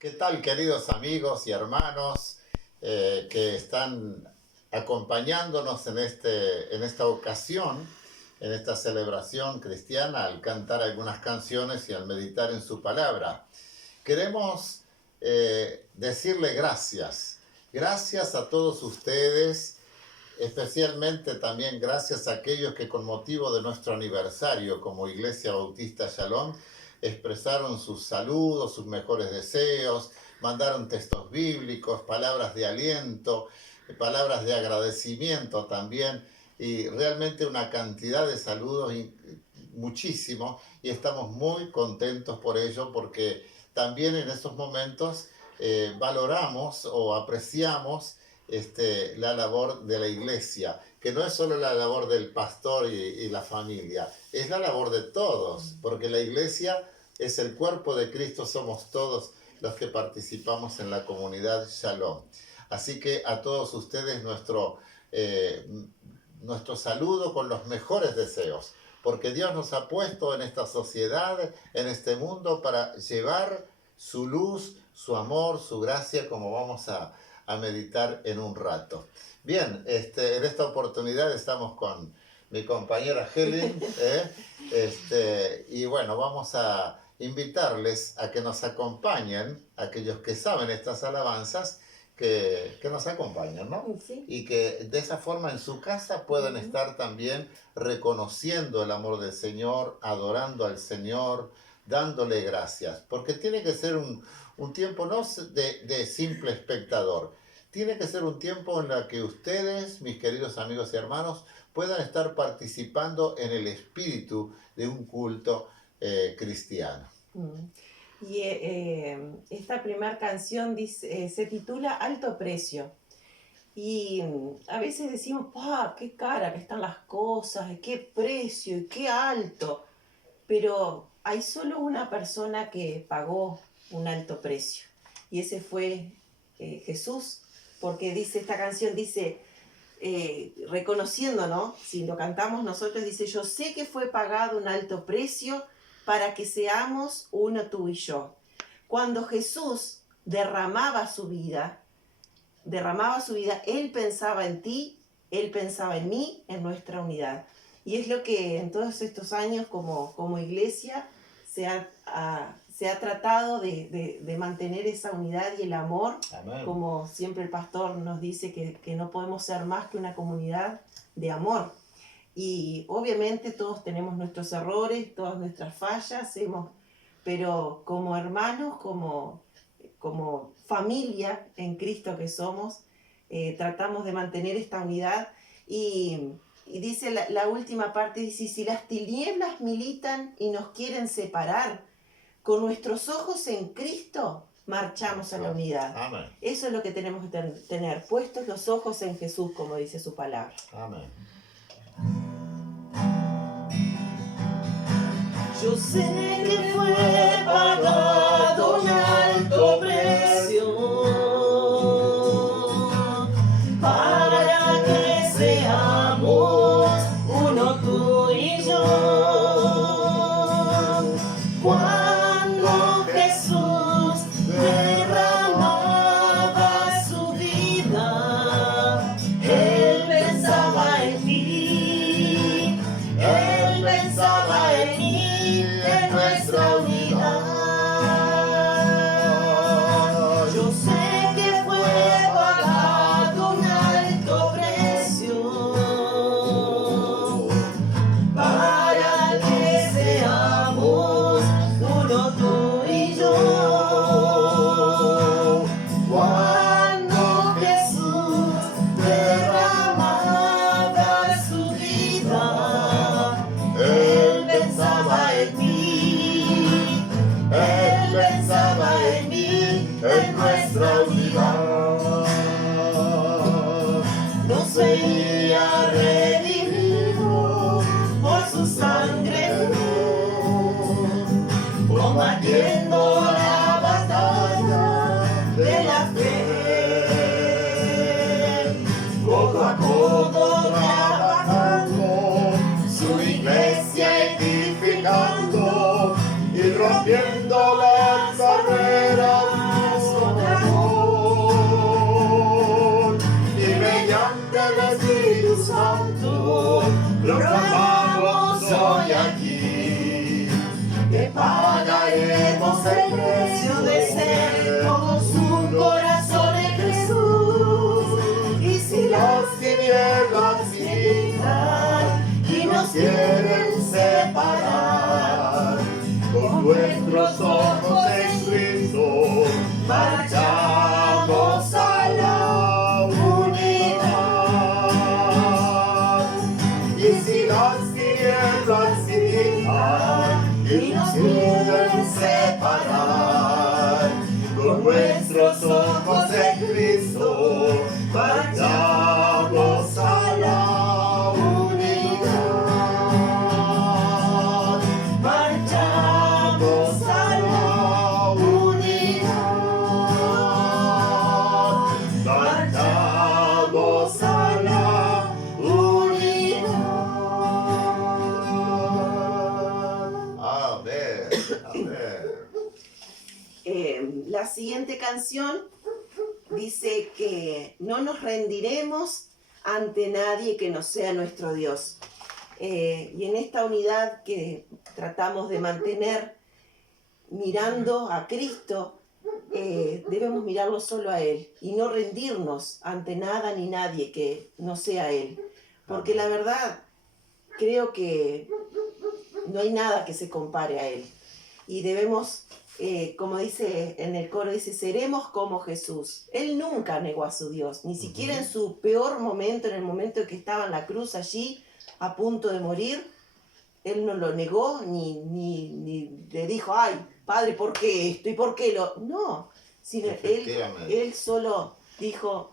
¿Qué tal, queridos amigos y hermanos que están acompañándonos en esta ocasión, en esta celebración cristiana, al cantar algunas canciones y al meditar en su palabra? Queremos decirle gracias. Gracias a todos ustedes, especialmente también gracias a aquellos que con motivo de nuestro aniversario como Iglesia Bautista Shalom expresaron sus saludos, sus mejores deseos, mandaron textos bíblicos, palabras de aliento, palabras de agradecimiento también, y realmente una cantidad de saludos muchísimo, y estamos muy contentos por ello, porque también en esos momentos valoramos o apreciamos la labor de la iglesia, que no es solo la labor del pastor y la familia, es la labor de todos, porque la iglesia es el cuerpo de Cristo, somos todos los que participamos en la comunidad Shalom. Así que a todos ustedes nuestro saludo con los mejores deseos, porque Dios nos ha puesto en esta sociedad, en este mundo, para llevar su luz, su amor, su gracia, como vamos a meditar en un rato. Bien, en esta oportunidad estamos con mi compañera Helen, y bueno, vamos a invitarles a que nos acompañen, aquellos que saben estas alabanzas, que nos acompañen, ¿no? Sí. Y que de esa forma en su casa puedan estar también reconociendo el amor del Señor, adorando al Señor, dándole gracias, porque tiene que ser un tiempo no de simple espectador, tiene que ser un tiempo en el que ustedes, mis queridos amigos y hermanos, puedan estar participando en el espíritu de un culto cristiano. Y esta primera canción se titula Alto Precio. Y a veces decimos, ¡pah! ¡Qué cara que están las cosas! ¡Qué precio! ¡Y qué alto! Pero hay solo una persona que pagó un alto precio. Y ese fue Jesús. Porque dice, esta canción dice, reconociendo, ¿no? Si lo cantamos nosotros, dice, yo sé que fue pagado un alto precio para que seamos uno tú y yo. Cuando Jesús derramaba su vida, Él pensaba en ti, Él pensaba en mí, en nuestra unidad. Y es lo que en todos estos años como iglesia se ha tratado de mantener esa unidad y el amor. Amén. Como siempre el pastor nos dice que no podemos ser más que una comunidad de amor. Y obviamente todos tenemos nuestros errores, todas nuestras fallas, pero como hermanos, como familia en Cristo que somos, tratamos de mantener esta unidad. Y dice la última parte, dice, si las tinieblas militan y nos quieren separar, con nuestros ojos en Cristo marchamos a la unidad. Amén. Eso es lo que tenemos que tener, puestos los ojos en Jesús, como dice su palabra. Amén. Yo sé que fue pagado un alto precio para que seamos uno tú y yo. Cuando Jesús derramaba su vida, Él pensaba en ti, Él pensaba en mí, en nuestra unidad. Yo sé que fue pagado un alto precio para que seamos uno tú y yo. Cuando Jesús derramaba su vida, Él pensaba en mí, Él pensaba en mí, en nuestra unidad. Nos veía redimido por su sangre, combatiendo la batalla de la fe, codo a codo trabajando, su iglesia edificando y rompiendo las barreras el precio de ser como su corazón en Jesús. Y si las tinieblas gritan y nos quieren separar, con nuestros ojos en Cristo, marchamos a la unidad. y si las tinieblas gritan y nos quieren separar, con nuestros ojos en Cristo, marchamos a la unidad. Marchamos a la unidad. Marchamos a la unidad. Amén. Amén. La siguiente canción dice que no nos rendiremos ante nadie que no sea nuestro Dios. Y en esta unidad que tratamos de mantener mirando a Cristo, debemos mirarlo solo a Él y no rendirnos ante nada ni nadie que no sea Él. Porque la verdad, creo que no hay nada que se compare a Él. Y debemos, como dice en el coro, dice, seremos como Jesús. Él nunca negó a su Dios, ni siquiera en su peor momento, en el momento en que estaba en la cruz allí, a punto de morir. Él no lo negó, ni le dijo, ay, Padre, ¿por qué esto? ¿Y por qué lo...? No, sino él solo dijo,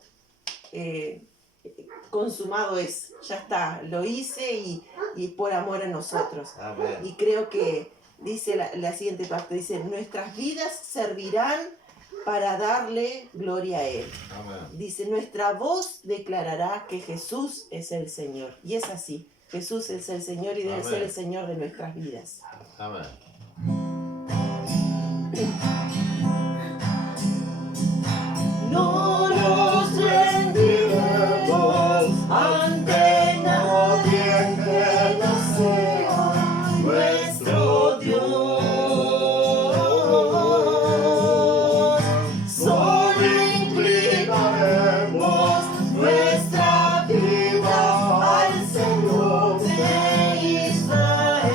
consumado es, ya está, lo hice y por amor a nosotros. Amén. Y creo que dice la siguiente parte, dice, nuestras vidas servirán para darle gloria a Él. Amén. Dice, nuestra voz declarará que Jesús es el Señor. Y es así, Jesús es el Señor y debe Amén. ser el Señor de nuestras vidas. Amén. No nos rendiremos ante nadie que no sea nuestro Dios. Solo inclinaremos nuestra vida al Señor de Israel.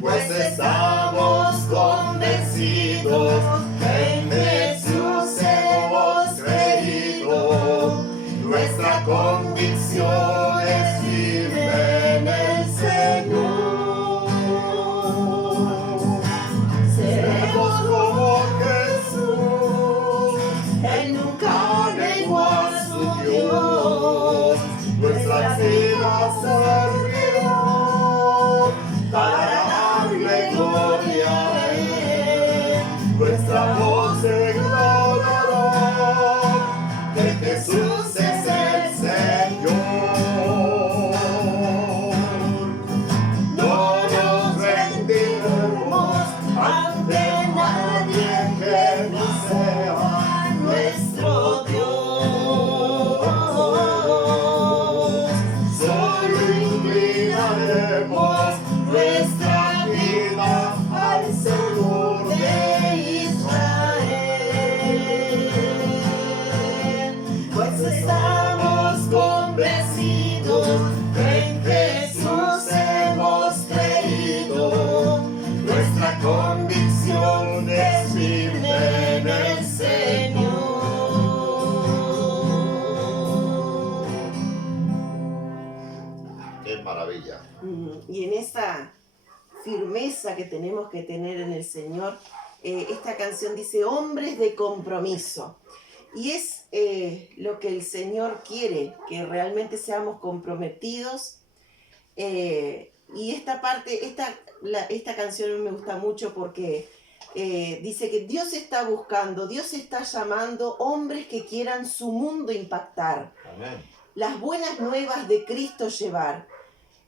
Pues estamos convencidos que en Jesús hemos creído. Nuestra convicción es firme en el Señor. Seremos como Jesús. Él nunca negó a su Dios. Nuestras vidas servirán para darle gloria a Él. Nuestra voz declarará que Jesús es el Señor. No nos rendiremos ante nadie que no sea nuestro Dios. Solo inclinaremos nuestra vida al Señor de Israel. Pues estamos convencidos que en Jesús hemos creído. Nuestra convicción es firme en el Señor. Qué maravilla. Y en esa firmeza que tenemos que tener en el Señor, esta canción dice hombres de compromiso. Y es lo que el Señor quiere, que realmente seamos comprometidos. Y esta parte, esta canción me gusta mucho porque dice que Dios está buscando, Dios está llamando hombres que quieran su mundo impactar, Amén. las buenas nuevas de Cristo llevar.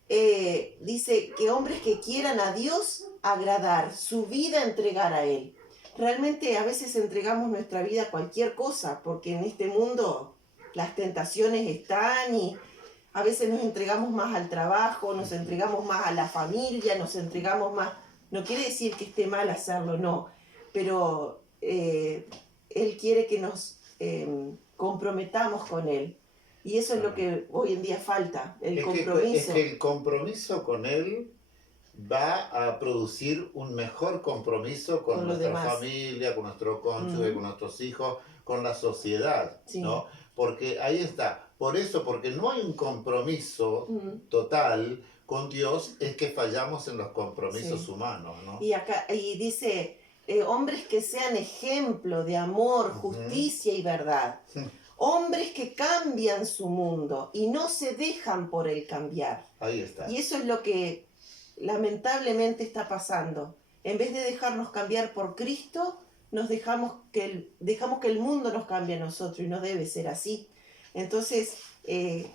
Dice que hombres que quieran a Dios agradar, su vida entregar a Él. Realmente a veces entregamos nuestra vida a cualquier cosa, porque en este mundo las tentaciones están y a veces nos entregamos más al trabajo, nos entregamos más a la familia, nos entregamos más No quiere decir que esté mal hacerlo, no, pero Él quiere que nos comprometamos con Él. Y eso es lo que hoy en día falta, el compromiso. Es que el compromiso con Él va a producir un mejor compromiso con nuestra familia, con nuestro cónyuge, con nuestros hijos, con la sociedad, sí, ¿no? Porque ahí está. Por eso, porque no hay un compromiso total con Dios, es que fallamos en los compromisos, sí, humanos, ¿no? Y acá y dice, hombres que sean ejemplo de amor, justicia y verdad. Hombres que cambian su mundo y no se dejan por el cambiar. Ahí está. Y eso es lo que lamentablemente está pasando. En vez de dejarnos cambiar por Cristo, dejamos que el mundo nos cambie a nosotros, y no debe ser así. Entonces,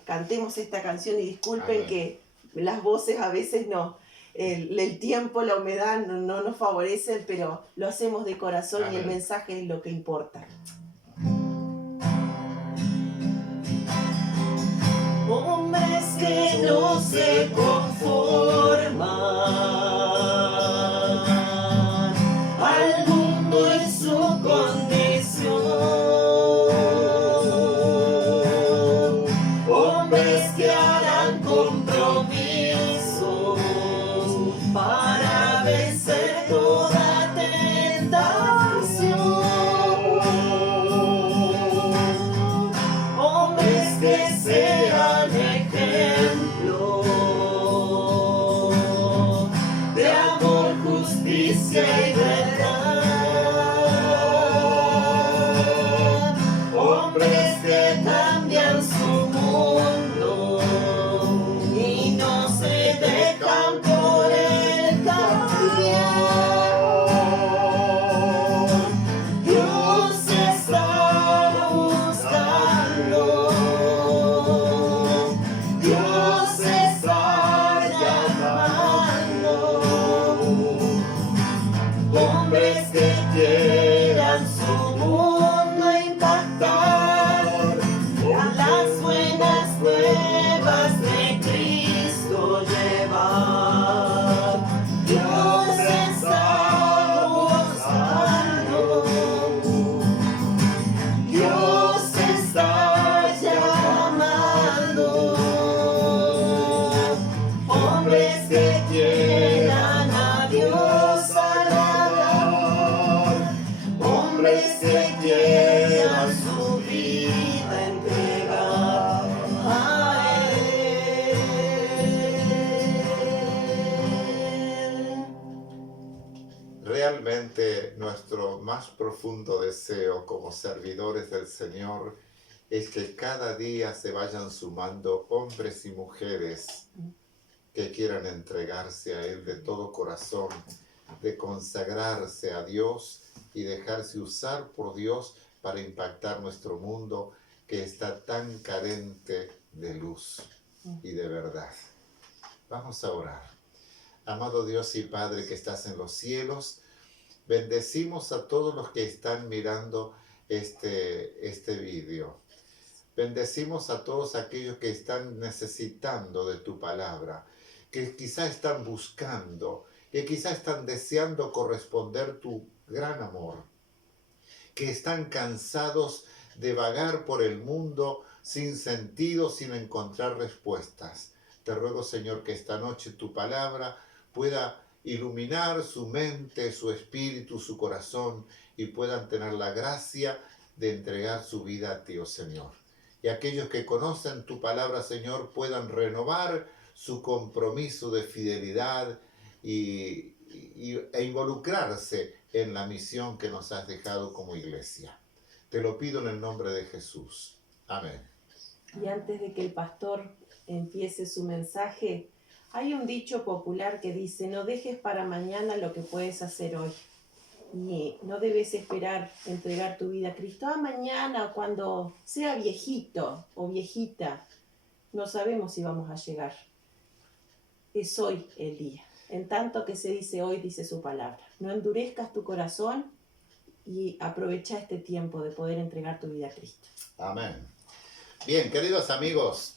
cantemos esta canción y disculpen que las voces a veces no, el tiempo, la humedad no nos favorecen, pero lo hacemos de corazón. Amén. Y el mensaje es lo que importa. Hombres que no se conforman al mundo en su condición. Hombres que harán compromiso para vencer toda tentación. Hombres que sean ejemplo de amor, justicia y verdad. Hombres que cambian su mundo y no se dejan por el cambiar. Dios está buscando. Dios está llamando. Hombres que quieran su mundo impactar, las buenas nuevas de Cristo llevar. Dios está buscando. Dios está llamando. Hombres que quieran a Dios agradar. Hombres que quieran su vida entregar a Él. Realmente nuestro más profundo deseo como servidores del Señor es que cada día se vayan sumando hombres y mujeres que quieran entregarse a Él de todo corazón, de consagrarse a Dios y dejarse usar por Dios para impactar nuestro mundo que está tan carente de luz y de verdad. Vamos a orar. Amado Dios y Padre que estás en los cielos, bendecimos a todos los que están mirando este vídeo. Bendecimos a todos aquellos que están necesitando de tu palabra, que quizá están buscando, que quizá están deseando corresponder tu gran amor, que están cansados de vagar por el mundo sin sentido, sin encontrar respuestas. Te ruego, Señor, que esta noche tu palabra pueda iluminar su mente, su espíritu, su corazón, y puedan tener la gracia de entregar su vida a ti, oh Señor. Y aquellos que conocen tu palabra, Señor, puedan renovar su compromiso de fidelidad e involucrarse en la misión que nos has dejado como iglesia. Te lo pido en el nombre de Jesús. Amén. Y antes de que el pastor empiece su mensaje, hay un dicho popular que dice: no dejes para mañana lo que puedes hacer hoy. Y no debes esperar entregar tu vida a Cristo mañana, cuando sea viejito o viejita. No sabemos si vamos a llegar. Es hoy el día. En tanto que se dice hoy, dice su palabra. No endurezcas tu corazón y aprovecha este tiempo de poder entregar tu vida a Cristo. Amén. Bien, queridos amigos,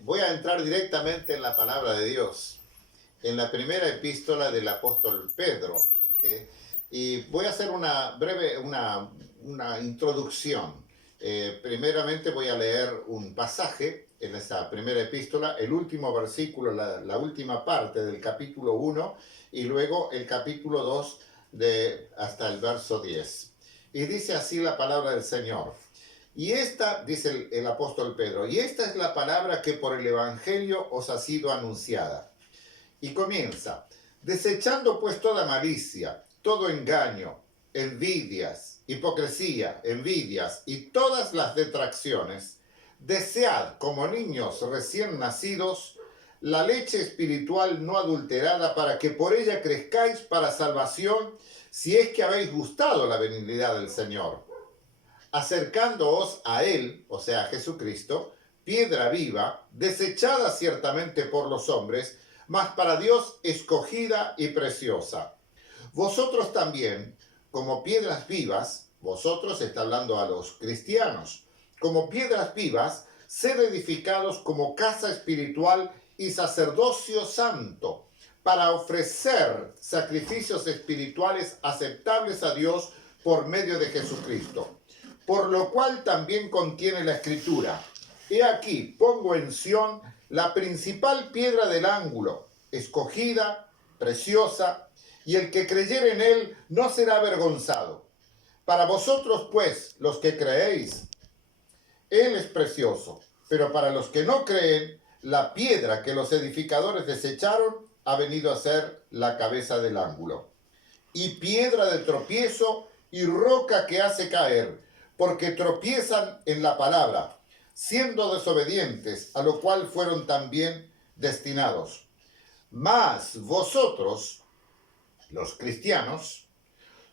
voy a entrar directamente en la palabra de Dios. en la primera epístola del apóstol Pedro. Y voy a hacer una breve, una introducción. Primeramente voy a leer un pasaje en esa primera epístola, el último versículo, la última parte del capítulo 1 y luego el capítulo 2 hasta el verso 10. Y dice así la palabra del Señor. Y esta, dice el apóstol Pedro, y esta es la palabra que por el Evangelio os ha sido anunciada. Y comienza, desechando pues toda malicia, todo engaño, envidias, hipocresía, envidias y todas las detracciones, desead como niños recién nacidos la leche espiritual no adulterada para que por ella crezcáis para salvación, si es que habéis gustado la benignidad del Señor, acercándoos a Él, o sea, a Jesucristo, piedra viva, desechada ciertamente por los hombres, mas para Dios escogida y preciosa. Vosotros también, como piedras vivas, vosotros está hablando a los cristianos, como piedras vivas, sed edificados como casa espiritual y sacerdocio santo, para ofrecer sacrificios espirituales aceptables a Dios por medio de Jesucristo. Por lo cual también contiene la Escritura. He aquí, pongo en Sión la principal piedra del ángulo, escogida, preciosa, y el que creyere en él no será avergonzado. Para vosotros, pues, los que creéis, él es precioso, pero para los que no creen, la piedra que los edificadores desecharon ha venido a ser la cabeza del ángulo, y piedra de tropiezo y roca que hace caer, porque tropiezan en la palabra, siendo desobedientes, a lo cual fueron también destinados. Mas vosotros, los cristianos,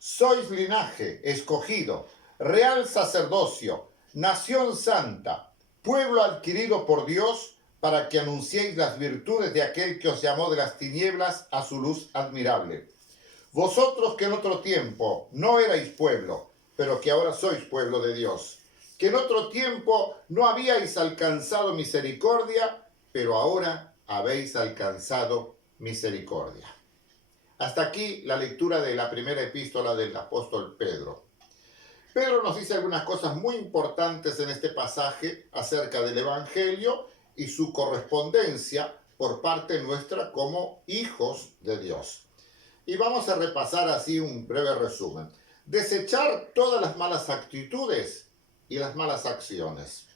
sois linaje escogido, real sacerdocio, nación santa, pueblo adquirido por Dios, para que anunciéis las virtudes de aquel que os llamó de las tinieblas a su luz admirable. Vosotros que en otro tiempo no erais pueblo, pero que ahora sois pueblo de Dios, que en otro tiempo no habíais alcanzado misericordia, pero ahora habéis alcanzado misericordia. Hasta aquí la lectura de la primera epístola del apóstol Pedro. Pedro nos dice algunas cosas muy importantes en este pasaje acerca del Evangelio y su correspondencia por parte nuestra como hijos de Dios. Y vamos a repasar así un breve resumen. Desechar todas las malas actitudes y las malas acciones.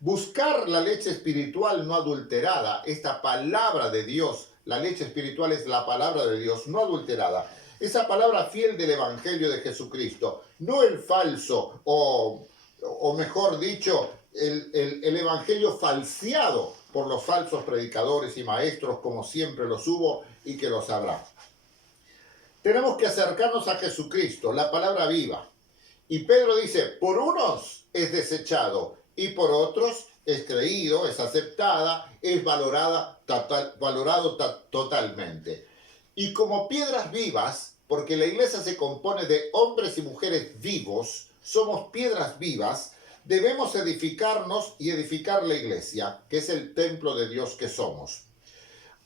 Buscar la leche espiritual no adulterada, esta palabra de Dios. La leche espiritual es la palabra de Dios no adulterada. Esa palabra fiel del Evangelio de Jesucristo, no el falso o mejor dicho, el Evangelio falseado por los falsos predicadores y maestros, como siempre los hubo y que los habrá. Tenemos que acercarnos a Jesucristo, la palabra viva. Y Pedro dice, por unos es desechado y por otros es creído, es aceptada, es valorado totalmente. Y como piedras vivas, porque la iglesia se compone de hombres y mujeres vivos, somos piedras vivas, debemos edificarnos y edificar la iglesia, que es el templo de Dios que somos.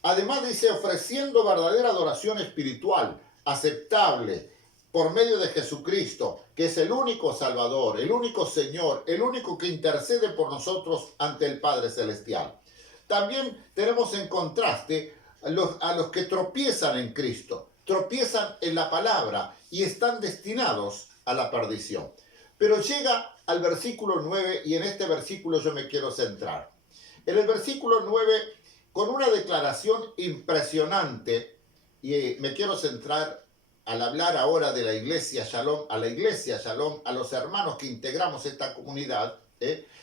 Además dice, ofreciendo verdadera adoración espiritual, aceptable, por medio de Jesucristo, que es el único Salvador, el único Señor, el único que intercede por nosotros ante el Padre Celestial. También tenemos en contraste a los que tropiezan en Cristo, tropiezan en la palabra y están destinados a la perdición. Pero llega al versículo 9 y en este versículo yo me quiero centrar. En el versículo 9, con una declaración impresionante, y me quiero centrar al hablar ahora de la iglesia Shalom, a los hermanos que integramos esta comunidad,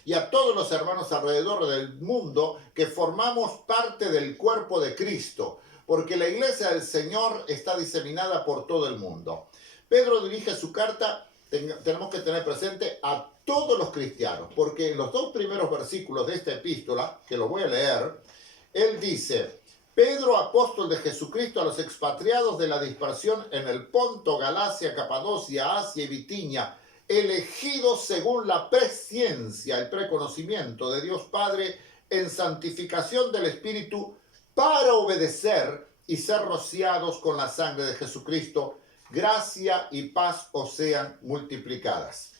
y a todos los hermanos alrededor del mundo que formamos parte del cuerpo de Cristo, porque la iglesia del Señor está diseminada por todo el mundo. Pedro dirige su carta, tenemos que tener presente a todos los cristianos, porque en los dos primeros versículos de esta epístola, que lo voy a leer, él dice: Pedro, apóstol de Jesucristo, a los expatriados de la dispersión en el Ponto, Galacia, Capadocia, Asia y Bitinia, elegidos según la presciencia, el preconocimiento de Dios Padre, en santificación del Espíritu, para obedecer y ser rociados con la sangre de Jesucristo, gracia y paz os sean multiplicadas.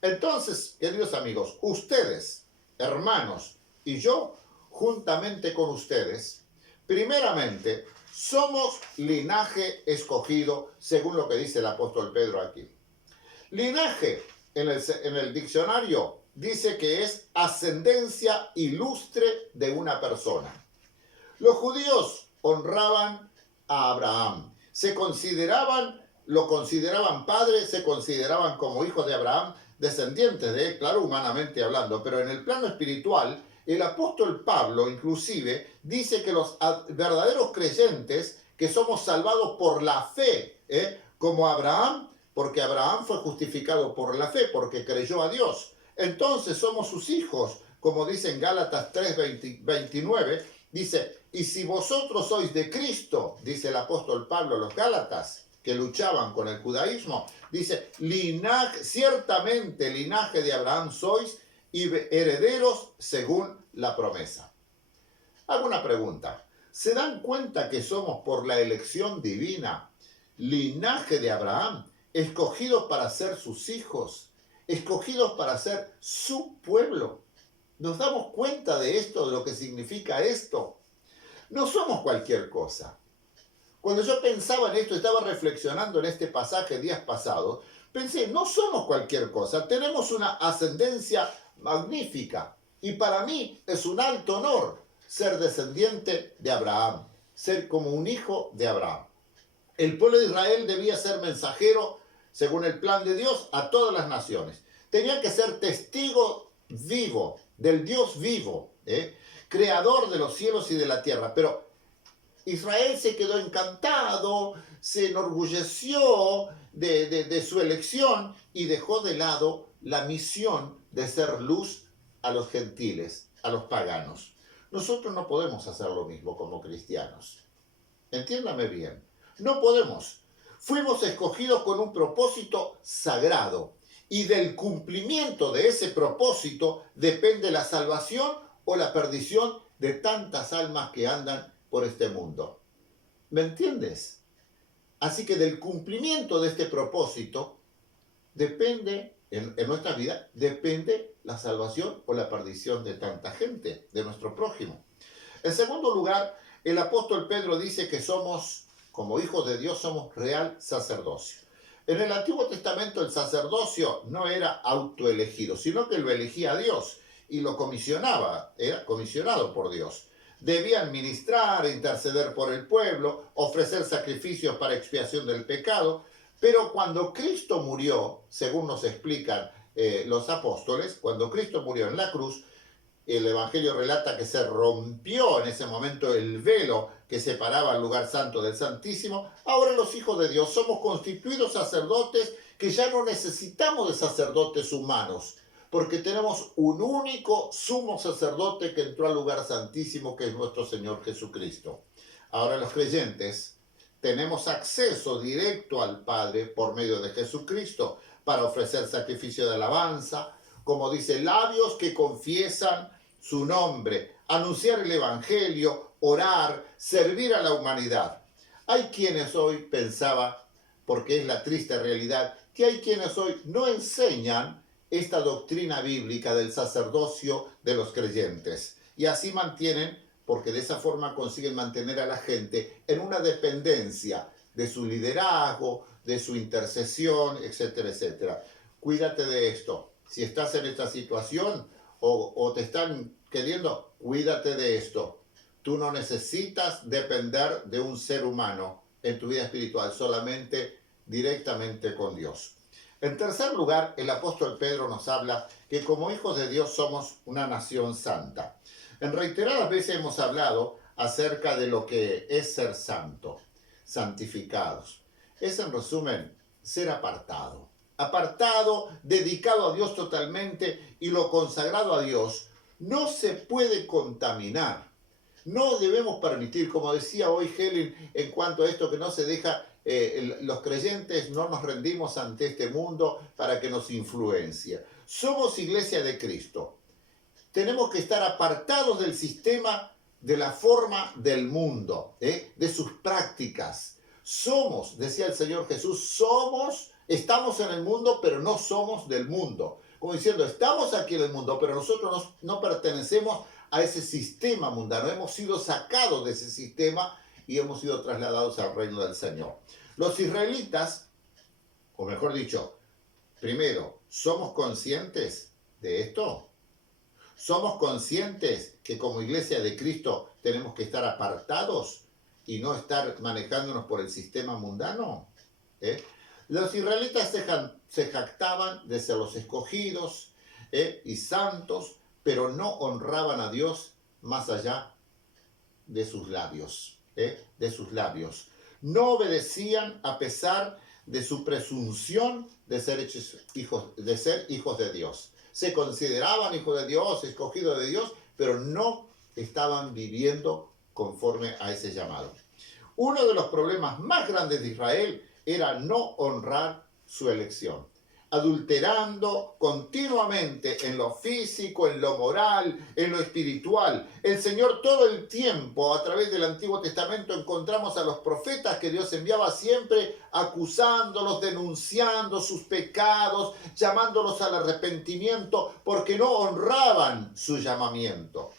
Entonces, queridos amigos, ustedes, hermanos, y yo, juntamente con ustedes, primeramente, somos linaje escogido, según lo que dice el apóstol Pedro aquí. Linaje, en el diccionario, dice que es ascendencia ilustre de una persona. Los judíos honraban a Abraham, lo consideraban padre, se consideraban como hijos de Abraham, descendientes de él, claro, humanamente hablando, pero en el plano espiritual, el apóstol Pablo inclusive dice que los verdaderos creyentes, que somos salvados por la fe, como Abraham, porque Abraham fue justificado por la fe, porque creyó a Dios. Entonces somos sus hijos, como dice en Gálatas 3:29, dice, y si vosotros sois de Cristo, dice el apóstol Pablo a los Gálatas, que luchaban con el judaísmo, dice, ciertamente linaje de Abraham sois y herederos según la promesa. Hago una pregunta. ¿Se dan cuenta que somos por la elección divina, linaje de Abraham, escogidos para ser sus hijos, escogidos para ser su pueblo? ¿Nos damos cuenta de esto, de lo que significa esto? No somos cualquier cosa. Cuando yo pensaba en esto, estaba reflexionando en este pasaje días pasados, pensé, no somos cualquier cosa, tenemos una ascendencia magnífica. Y para mí es un alto honor ser descendiente de Abraham, ser como un hijo de Abraham. El pueblo de Israel debía ser mensajero, según el plan de Dios, a todas las naciones. Tenía que ser testigo vivo, del Dios vivo, creador de los cielos y de la tierra. Pero Israel se quedó encantado, se enorgulleció de su elección y dejó de lado la misión de ser luz a los gentiles, a los paganos. Nosotros no podemos hacer lo mismo como cristianos. Entiéndame bien, no podemos. Fuimos escogidos con un propósito sagrado y del cumplimiento de ese propósito depende la salvación o la perdición de tantas almas que andan por este mundo. ¿Me entiendes? Así que del cumplimiento de este propósito depende, en nuestra vida, depende la salvación o la perdición de tanta gente, de nuestro prójimo. En segundo lugar, el apóstol Pedro dice que somos, como hijos de Dios, somos real sacerdocio. En el Antiguo Testamento el sacerdocio no era autoelegido, sino que lo elegía Dios y lo comisionaba, era comisionado por Dios. Debían ministrar, interceder por el pueblo, ofrecer sacrificios para expiación del pecado, pero cuando Cristo murió, según nos explican los apóstoles, cuando Cristo murió en la cruz, el Evangelio relata que se rompió en ese momento el velo que separaba el lugar santo del Santísimo. Ahora los hijos de Dios somos constituidos sacerdotes que ya no necesitamos de sacerdotes humanos, porque tenemos un único sumo sacerdote que entró al lugar santísimo, que es nuestro Señor Jesucristo. Ahora los creyentes tenemos acceso directo al Padre por medio de Jesucristo para ofrecer sacrificio de alabanza, como dice, labios que confiesan su nombre, anunciar el Evangelio, orar, servir a la humanidad. Hay quienes hoy, pensaba, porque es la triste realidad, que hay quienes hoy no enseñan esta doctrina bíblica del sacerdocio de los creyentes. Y así mantienen, porque de esa forma consiguen mantener a la gente en una dependencia de su liderazgo, de su intercesión, etcétera, etcétera. Cuídate de esto. Si estás en esta situación o te están queriendo, cuídate de esto. Tú no necesitas depender de un ser humano en tu vida espiritual, solamente directamente con Dios. En tercer lugar, el apóstol Pedro nos habla que como hijos de Dios somos una nación santa. En reiteradas veces hemos hablado acerca de lo que es ser santo, santificados. Es en resumen ser apartado. Apartado, dedicado a Dios totalmente y lo consagrado a Dios no se puede contaminar. No debemos permitir, como decía hoy Helen, en cuanto a esto que no se deja, los creyentes no nos rendimos ante este mundo para que nos influencie. Somos iglesia de Cristo. Tenemos que estar apartados del sistema de la forma del mundo, de sus prácticas. Somos, decía el Señor Jesús, estamos en el mundo, pero no somos del mundo. Como diciendo, estamos aquí en el mundo, pero nosotros no pertenecemos a ese sistema mundano. Hemos sido sacados de ese sistema y hemos sido trasladados al reino del Señor. Los israelitas, o mejor dicho, primero, ¿somos conscientes de esto? ¿Somos conscientes que como iglesia de Cristo tenemos que estar apartados y no estar manejándonos por el sistema mundano? Los israelitas se jactaban de ser los escogidos y santos, pero no honraban a Dios más allá de sus labios. De sus labios. No obedecían a pesar de su presunción de ser hijos de Dios. Se consideraban hijos de Dios, escogidos de Dios, pero no estaban viviendo conforme a ese llamado. Uno de los problemas más grandes de Israel era no honrar su elección, adulterando continuamente en lo físico, en lo moral, en lo espiritual. El Señor todo el tiempo, a través del Antiguo Testamento, encontramos a los profetas que Dios enviaba siempre acusándolos, denunciando sus pecados, llamándolos al arrepentimiento, porque no honraban su llamamiento.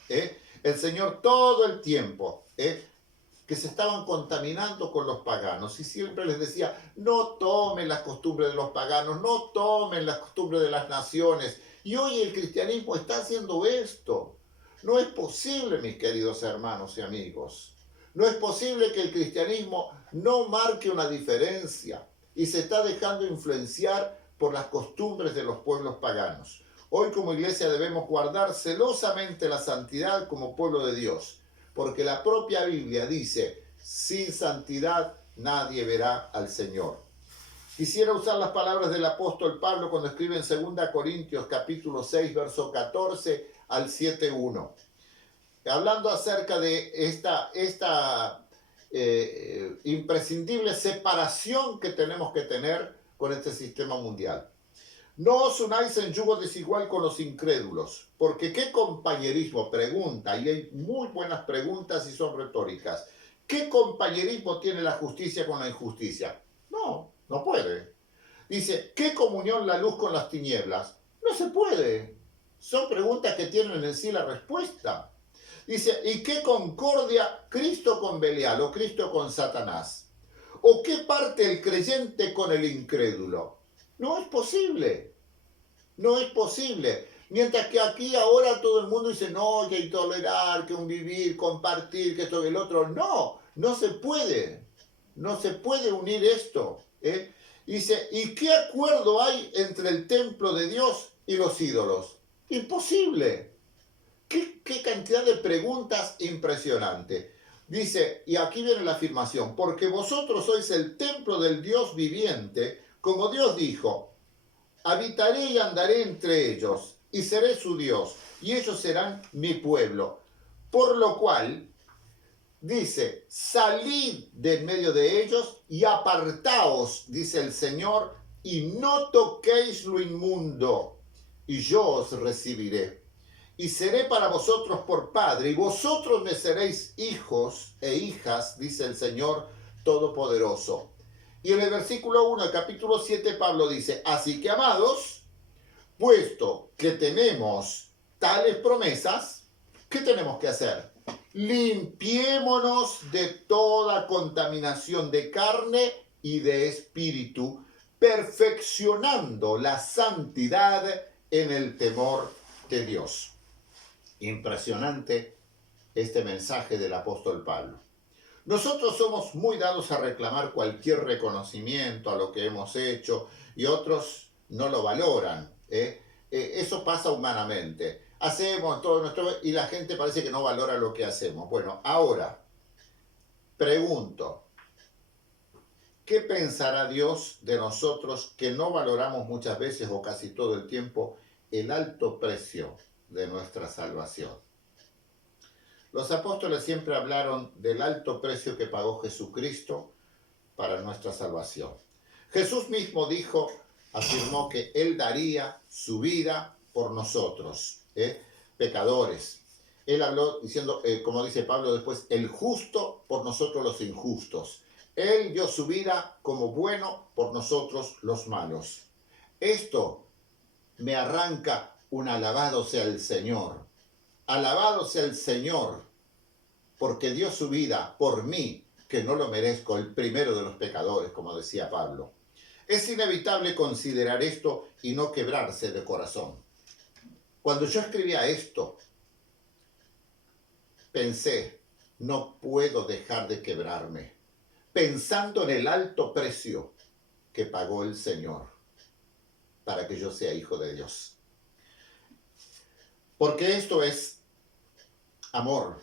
El Señor todo el tiempo, que se estaban contaminando con los paganos y siempre les decía, no tomen las costumbres de los paganos, no tomen las costumbres de las naciones. Y hoy el cristianismo está haciendo esto. No es posible, mis queridos hermanos y amigos, no es posible que el cristianismo no marque una diferencia y se está dejando influenciar por las costumbres de los pueblos paganos. Hoy como iglesia debemos guardar celosamente la santidad como pueblo de Dios, porque la propia Biblia dice, sin santidad nadie verá al Señor. Quisiera usar las palabras del apóstol Pablo cuando escribe en 2 Corintios capítulo 6, verso 14 al 7:1. Hablando acerca de esta imprescindible separación que tenemos que tener con este sistema mundial. No os unáis en yugo desigual con los incrédulos, porque ¿qué compañerismo? Pregunta, y hay muy buenas preguntas y son retóricas. ¿Qué compañerismo tiene la justicia con la injusticia? No puede. Dice, ¿qué comunión la luz con las tinieblas? No se puede. Son preguntas que tienen en sí la respuesta. Dice, ¿y qué concordia Cristo con Belial o Cristo con Satanás? ¿O qué parte el creyente con el incrédulo? No es posible. No es posible. Mientras que aquí ahora todo el mundo dice, no, que hay que tolerar, que un vivir, compartir, que esto y el otro. No se puede. No se puede unir esto. Dice, ¿y qué acuerdo hay entre el templo de Dios y los ídolos? Imposible. ¿Qué cantidad de preguntas impresionante? Dice, y aquí viene la afirmación, porque vosotros sois el templo del Dios viviente, como Dios dijo, habitaré y andaré entre ellos, y seré su Dios, y ellos serán mi pueblo. Por lo cual, dice, salid de en medio de ellos y apartaos, dice el Señor, y no toquéis lo inmundo, y yo os recibiré. Y seré para vosotros por padre, y vosotros me seréis hijos e hijas, dice el Señor Todopoderoso. Y en el versículo 1 del capítulo 7 Pablo dice, así que amados, puesto que tenemos tales promesas, ¿qué tenemos que hacer? Limpiémonos de toda contaminación de carne y de espíritu, perfeccionando la santidad en el temor de Dios. Impresionante este mensaje del apóstol Pablo. Nosotros somos muy dados a reclamar cualquier reconocimiento a lo que hemos hecho y otros no lo valoran. Eso pasa humanamente. Hacemos todo nuestro y la gente parece que no valora lo que hacemos. Bueno, ahora pregunto, ¿qué pensará Dios de nosotros que no valoramos muchas veces o casi todo el tiempo el alto precio de nuestra salvación? Los apóstoles siempre hablaron del alto precio que pagó Jesucristo para nuestra salvación. Jesús mismo afirmó que Él daría su vida por nosotros, pecadores. Él habló diciendo, como dice Pablo después, el justo por nosotros los injustos. Él dio su vida como bueno por nosotros los malos. Esto me arranca un alabado sea el Señor. Alabado sea el Señor, porque dio su vida por mí, que no lo merezco, el primero de los pecadores, como decía Pablo. Es inevitable considerar esto y no quebrarse de corazón. Cuando yo escribía esto, pensé, no puedo dejar de quebrarme, pensando en el alto precio que pagó el Señor para que yo sea hijo de Dios. Porque esto es amor.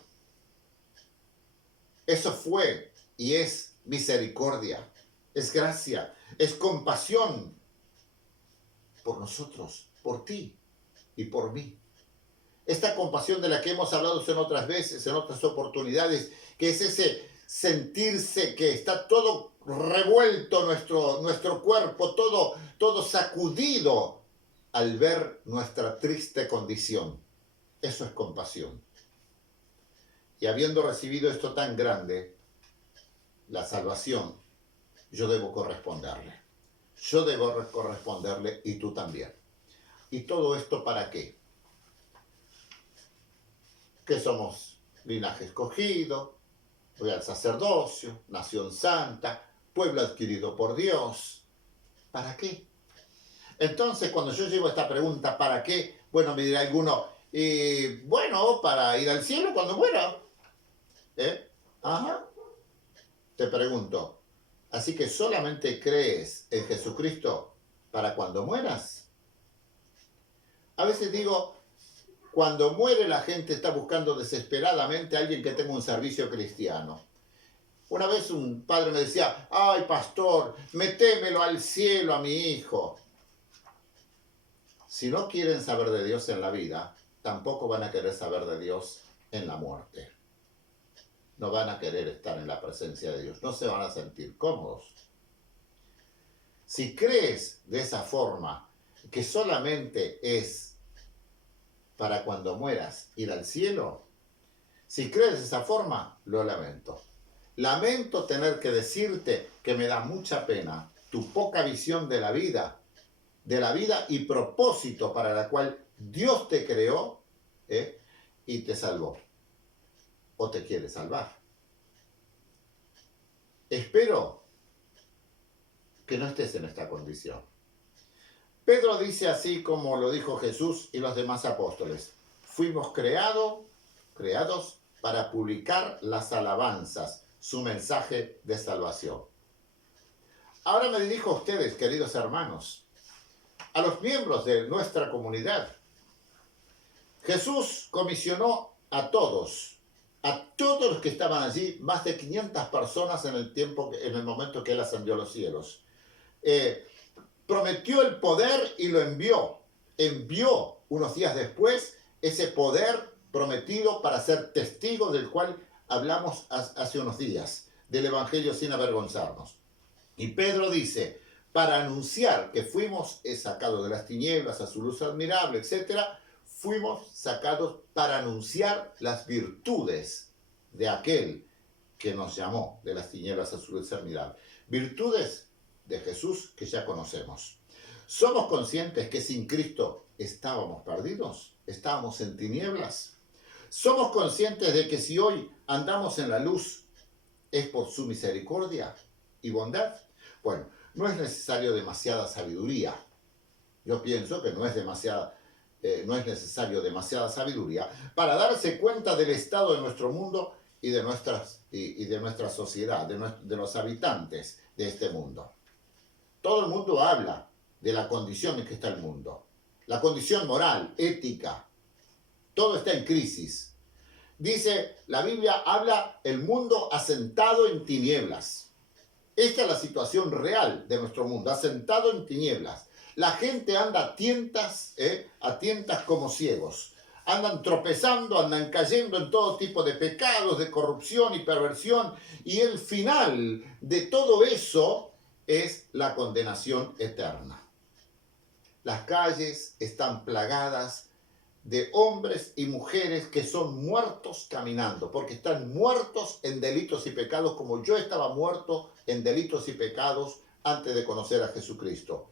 Eso fue y es misericordia, es gracia, es compasión por nosotros, por ti y por mí. Esta compasión de la que hemos hablado en otras veces, en otras oportunidades, que es ese sentirse que está todo revuelto nuestro cuerpo, todo sacudido al ver nuestra triste condición. Eso es compasión. Y habiendo recibido esto tan grande, la salvación, yo debo corresponderle. Yo debo corresponderle y tú también. ¿Y todo esto para qué? Que somos linaje escogido, real sacerdocio, nación santa, pueblo adquirido por Dios. ¿Para qué? Entonces, cuando yo llevo esta pregunta, ¿para qué? Bueno, me dirá alguno, bueno, para ir al cielo cuando muera. Ajá. Te pregunto, ¿así que solamente crees en Jesucristo para cuando mueras? A veces digo, cuando muere la gente está buscando desesperadamente a alguien que tenga un servicio cristiano. Una vez un padre me decía, ay pastor, metémelo al cielo a mi hijo. Si no quieren saber de Dios en la vida, tampoco van a querer saber de Dios en la muerte. No van a querer estar en la presencia de Dios, no se van a sentir cómodos. Si crees de esa forma, que solamente es para cuando mueras ir al cielo, si crees de esa forma, lo lamento. Lamento tener que decirte que me da mucha pena tu poca visión de la vida y propósito para la cual Dios te creó y te salvó. O te quiere salvar. Espero que no estés en esta condición. Pedro dice así como lo dijo Jesús y los demás apóstoles. Fuimos creados para publicar las alabanzas, su mensaje de salvación. Ahora me dirijo a ustedes, queridos hermanos, a los miembros de nuestra comunidad. Jesús comisionó a todos los que estaban allí, más de 500 personas en el momento que Él ascendió a los cielos. Prometió el poder y lo envió. Envió unos días después ese poder prometido para ser testigo del cual hablamos hace unos días, del Evangelio sin avergonzarnos. Y Pedro dice, para anunciar que fuimos sacados de las tinieblas a su luz admirable, etc., fuimos sacados para anunciar las virtudes de aquel que nos llamó de las tinieblas a su luz admirable. Virtudes de Jesús que ya conocemos. ¿Somos conscientes que sin Cristo estábamos perdidos? ¿Estábamos en tinieblas? ¿Somos conscientes de que si hoy andamos en la luz es por su misericordia y bondad? Bueno, no es necesario demasiada sabiduría. Yo pienso que no es necesario demasiada sabiduría para darse cuenta del estado de nuestro mundo y de nuestra sociedad, de los habitantes de este mundo. Todo el mundo habla de la condición en que está el mundo. La condición moral, ética, todo está en crisis. Dice, la Biblia habla el mundo asentado en tinieblas. Esta es la situación real de nuestro mundo, asentado en tinieblas. La gente anda a tientas como ciegos. Andan tropezando, andan cayendo en todo tipo de pecados, de corrupción y perversión. Y el final de todo eso es la condenación eterna. Las calles están plagadas de hombres y mujeres que son muertos caminando, porque están muertos en delitos y pecados, como yo estaba muerto en delitos y pecados antes de conocer a Jesucristo.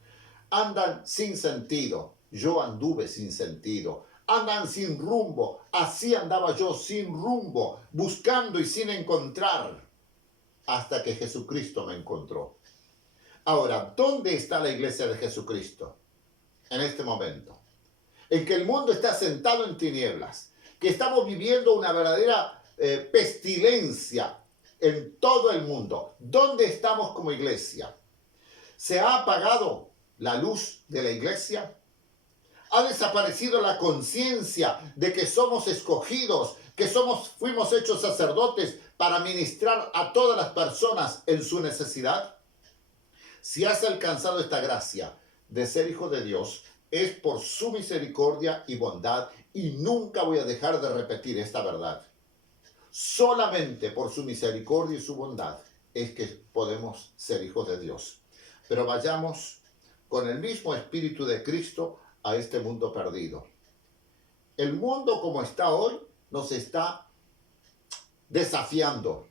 Andan sin sentido, yo anduve sin sentido. Andan sin rumbo, así andaba yo sin rumbo, buscando y sin encontrar, hasta que Jesucristo me encontró. Ahora, ¿dónde está la iglesia de Jesucristo en este momento? En que el mundo está sentado en tinieblas, que estamos viviendo una verdadera pestilencia en todo el mundo. ¿Dónde estamos como iglesia? ¿Se ha apagado la luz de la iglesia? ¿Ha desaparecido la conciencia de que somos escogidos, que fuimos hechos sacerdotes para ministrar a todas las personas en su necesidad? Si has alcanzado esta gracia de ser hijo de Dios, es por su misericordia y bondad, y nunca voy a dejar de repetir esta verdad. Solamente por su misericordia y su bondad es que podemos ser hijos de Dios. Pero vayamos con el mismo espíritu de Cristo a este mundo perdido. El mundo como está hoy nos está desafiando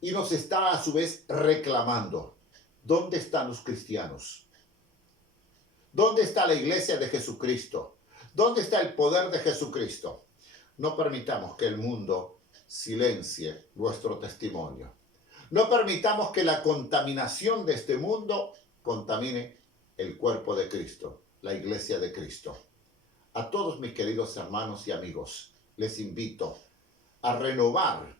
y nos está a su vez reclamando. ¿Dónde están los cristianos? ¿Dónde está la iglesia de Jesucristo? ¿Dónde está el poder de Jesucristo? No permitamos que el mundo silencie nuestro testimonio. No permitamos que la contaminación de este mundo contamine el cuerpo de Cristo, la iglesia de Cristo. A todos mis queridos hermanos y amigos, les invito a renovar,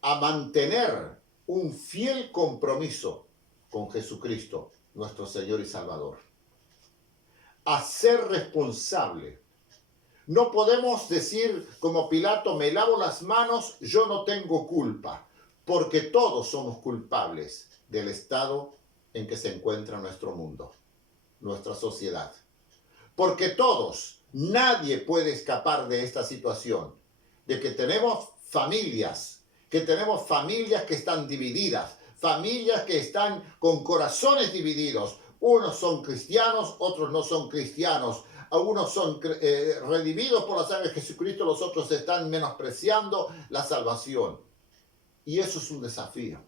a mantener un fiel compromiso con Jesucristo, nuestro Señor y Salvador. A ser responsable. No podemos decir como Pilato, me lavo las manos, yo no tengo culpa, porque todos somos culpables del estado en que se encuentra nuestro mundo, nuestra sociedad. Porque todos, nadie puede escapar de esta situación, de que tenemos familias que están divididas, familias que están con corazones divididos. Unos son cristianos, otros no son cristianos. Algunos son redimidos por la sangre de Jesucristo, los otros están menospreciando la salvación. Y eso es un desafío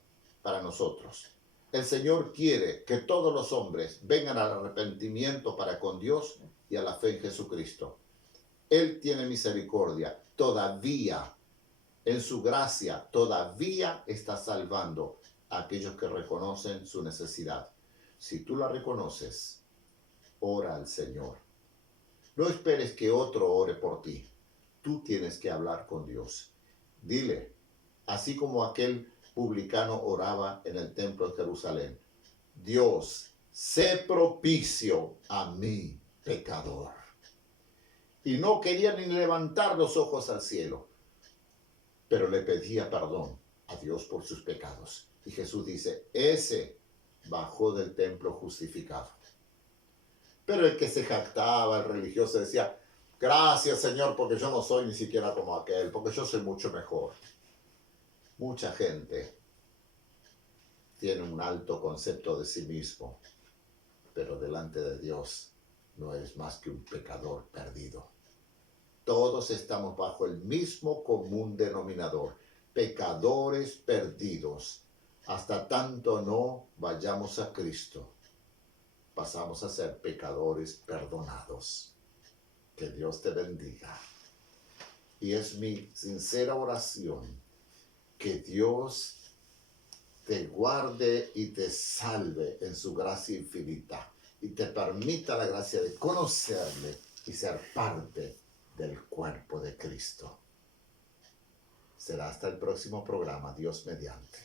para nosotros. El Señor quiere que todos los hombres vengan al arrepentimiento para con Dios y a la fe en Jesucristo. Él tiene misericordia. Todavía, en su gracia, todavía está salvando a aquellos que reconocen su necesidad. Si tú la reconoces, ora al Señor. No esperes que otro ore por ti. Tú tienes que hablar con Dios. Dile, así como aquel publicano oraba en el templo de Jerusalén: Dios, sé propicio a mí, pecador. Y no quería ni levantar los ojos al cielo, pero le pedía perdón a Dios por sus pecados. Y Jesús dice, ese bajó del templo justificado. Pero el que se jactaba, el religioso, decía, gracias Señor, porque yo no soy ni siquiera como aquel, porque yo soy mucho mejor. Mucha gente tiene un alto concepto de sí mismo, pero delante de Dios no es más que un pecador perdido. Todos estamos bajo el mismo común denominador, pecadores perdidos. Hasta tanto no vayamos a Cristo, pasamos a ser pecadores perdonados. Que Dios te bendiga. Y es mi sincera oración que Dios te guarde y te salve en su gracia infinita y te permita la gracia de conocerle y ser parte del cuerpo de Cristo. Será hasta el próximo programa, Dios mediante.